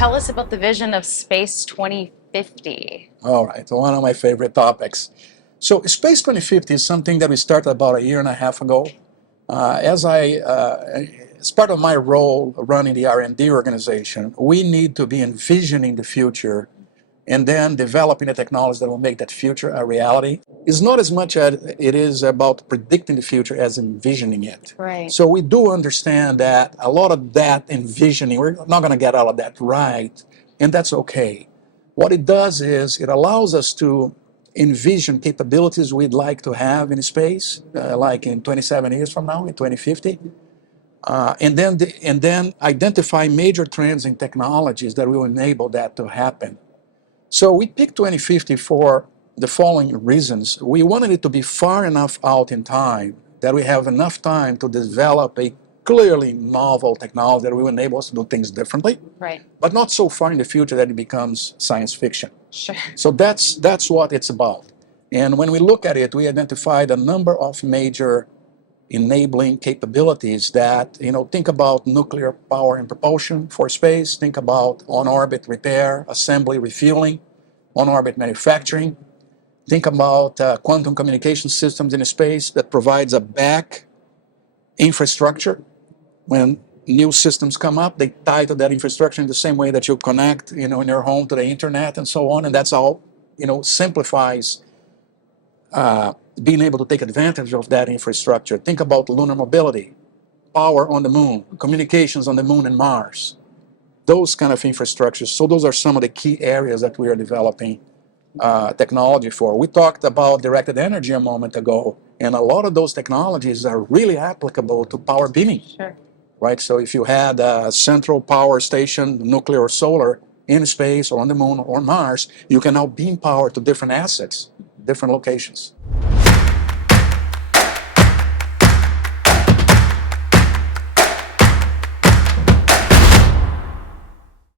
tell us about the vision of Space 2050. All right, one of my favorite topics. So Space 2050 is something that we started about a year and a half ago. As part of my role running the R&D organization, we need to be envisioning the future and then developing the technology that will make that future a reality. It's not as much as it is about predicting the future as envisioning it. Right. So we do understand that a lot of that envisioning, we're not going to get all of that right, and that's okay. What it does is it allows us to envision capabilities we'd like to have in space, like in 27 years from now, in 2050, and then identify major trends in technologies that will enable that to happen. So we picked 2050 for the following reasons. We wanted it to be far enough out in time that we have enough time to develop a clearly novel technology that will enable us to do things differently, Right. but not so far in the future that it becomes science fiction. Sure. So that's what it's about. And when we look at it, we identified a number of major enabling capabilities that, think about nuclear power and propulsion for space, think about on-orbit repair, assembly, refueling, on-orbit manufacturing, think about quantum communication systems in space that provides a back infrastructure. When new systems come up, they tie to that infrastructure in the same way that you connect, in your home to the internet and so on, and that's all, simplifies being able to take advantage of that infrastructure. Think about lunar mobility, power on the moon, communications on the moon and Mars, those kind of infrastructures. So those are some of the key areas that we are developing technology for. We talked about directed energy a moment ago, and a lot of those technologies are really applicable to power beaming. Sure. Right? So if you had a central power station, nuclear or solar, in space or on the moon or Mars, you can now beam power to different assets, different locations.